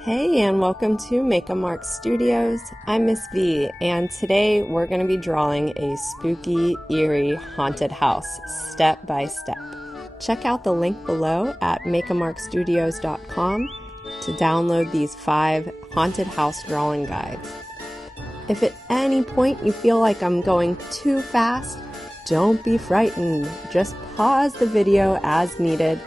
Hey, and welcome to Make a Mark Studios. I'm Miss V, and today we're going to be drawing a spooky, eerie, haunted house, step by step. Check out the link below at makeamarkstudios.com to download these 5 haunted house drawing guides. If at any point you feel like I'm going too fast, don't be frightened. Just pause the video as needed.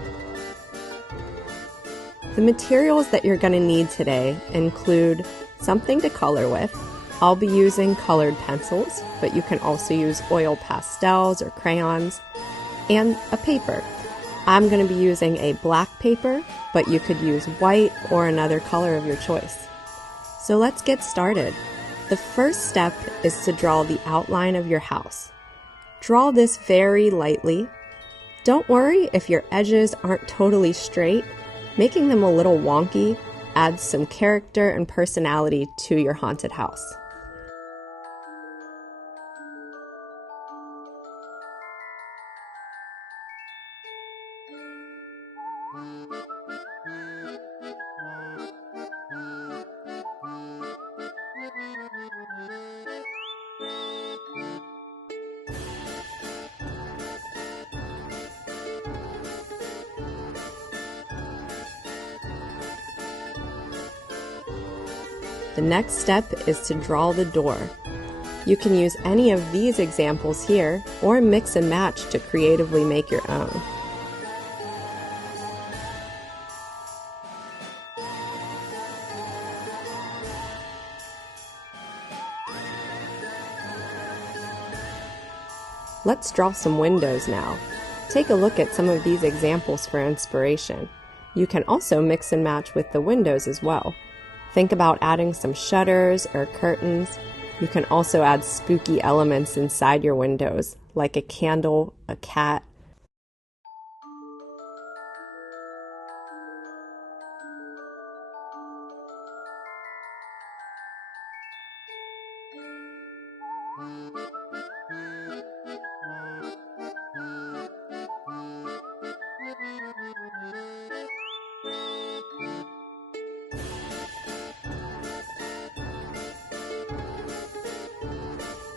The materials that you're going to need today include something to color with. I'll be using colored pencils, but you can also use oil pastels or crayons, and a paper. I'm going to be using a black paper, but you could use white or another color of your choice. So let's get started. The first step is to draw the outline of your house. Draw this very lightly. Don't worry if your edges aren't totally straight. Making them a little wonky adds some character and personality to your haunted house. The next step is to draw the door. You can use any of these examples here or mix and match to creatively make your own. Let's draw some windows now. Take a look at some of these examples for inspiration. You can also mix and match with the windows as well. Think about adding some shutters or curtains. You can also add spooky elements inside your windows, like a candle, a cat.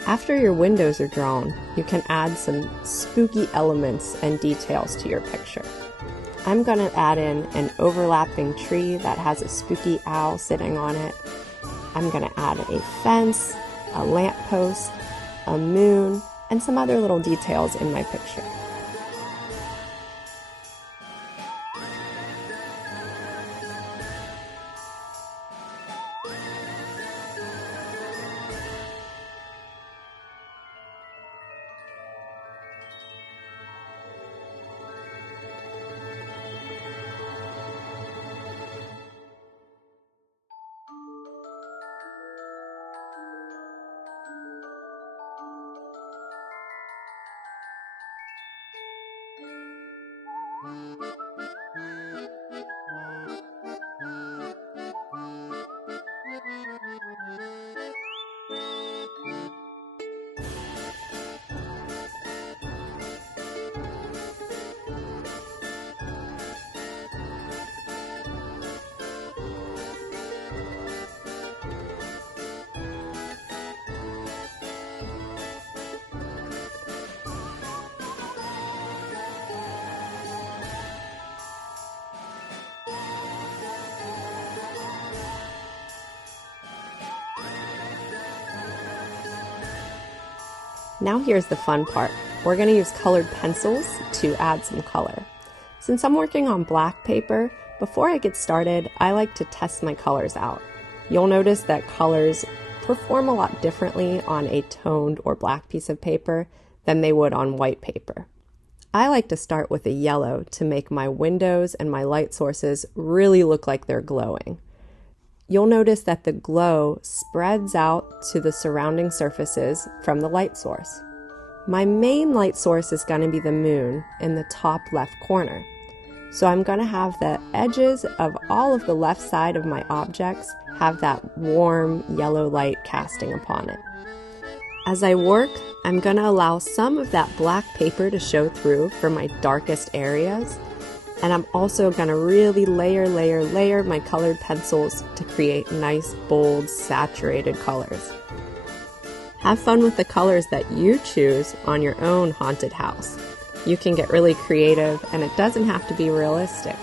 After your windows are drawn, you can add some spooky elements and details to your picture. I'm going to add in an overlapping tree that has a spooky owl sitting on it. I'm going to add a fence, a lamppost, a moon, and some other little details in my picture. Now here's the fun part. We're going to use colored pencils to add some color. Since I'm working on black paper, before I get started, I like to test my colors out. You'll notice that colors perform a lot differently on a toned or black piece of paper than they would on white paper. I like to start with a yellow to make my windows and my light sources really look like they're glowing. You'll notice that the glow spreads out to the surrounding surfaces from the light source. My main light source is going to be the moon in the top left corner. So I'm going to have the edges of all of the left side of my objects have that warm yellow light casting upon it. As I work, I'm going to allow some of that black paper to show through for my darkest areas, And I'm also gonna really layer my colored pencils to create nice, bold, saturated colors. Have fun with the colors that you choose on your own haunted house. You can get really creative, and it doesn't have to be realistic.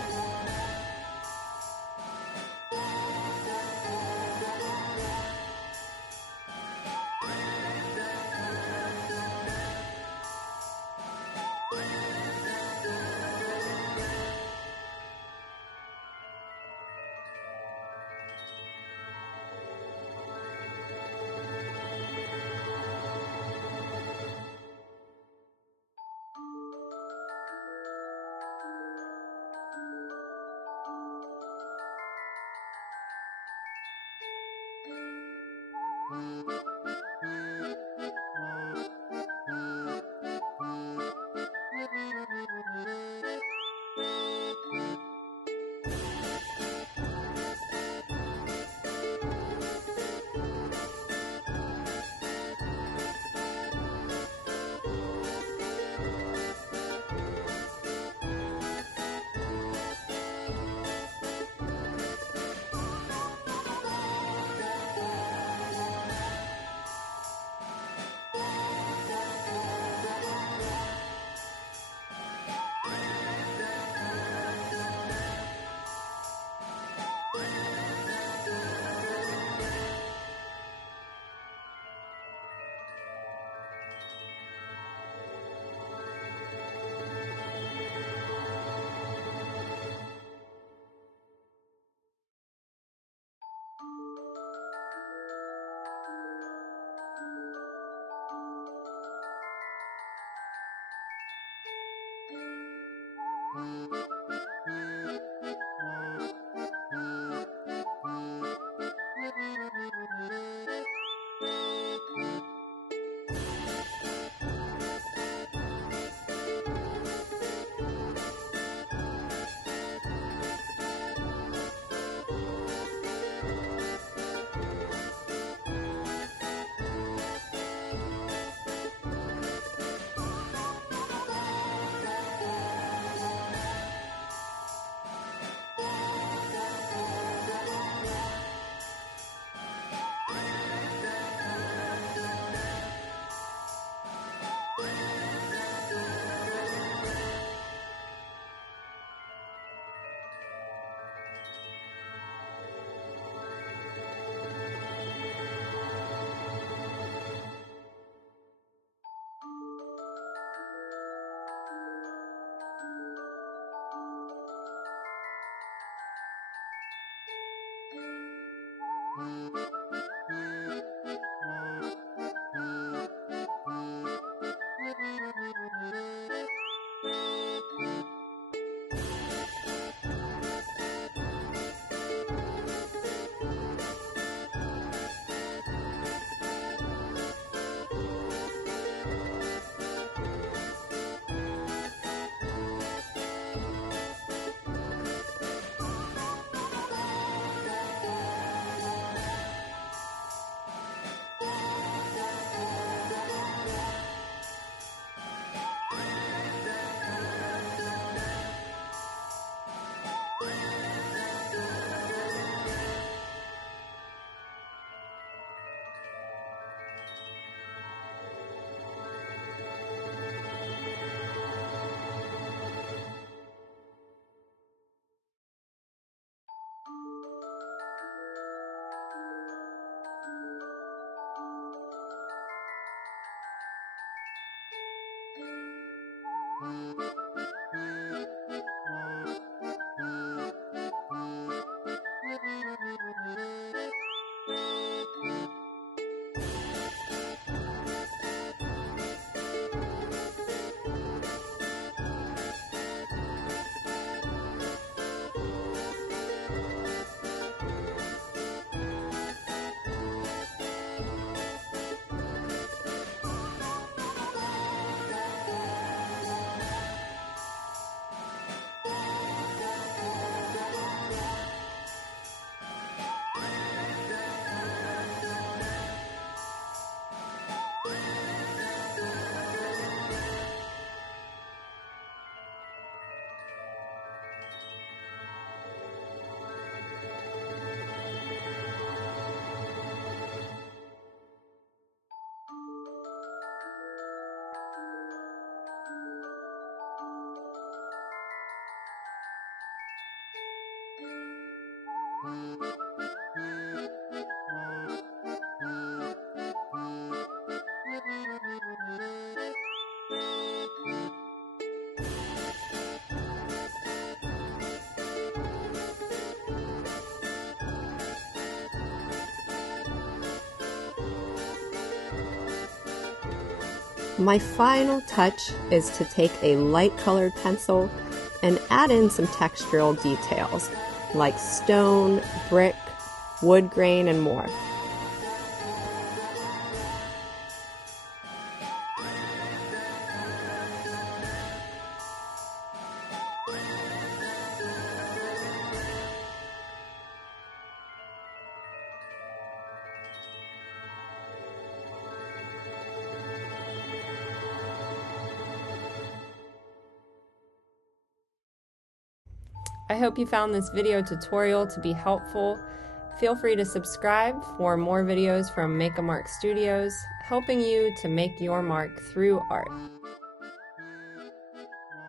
My final touch is to take a light colored pencil and add in some textural details like stone, brick, wood grain, and more. I hope you found this video tutorial to be helpful. Feel free to subscribe for more videos from Make a Mark Studios, helping you to make your mark through art.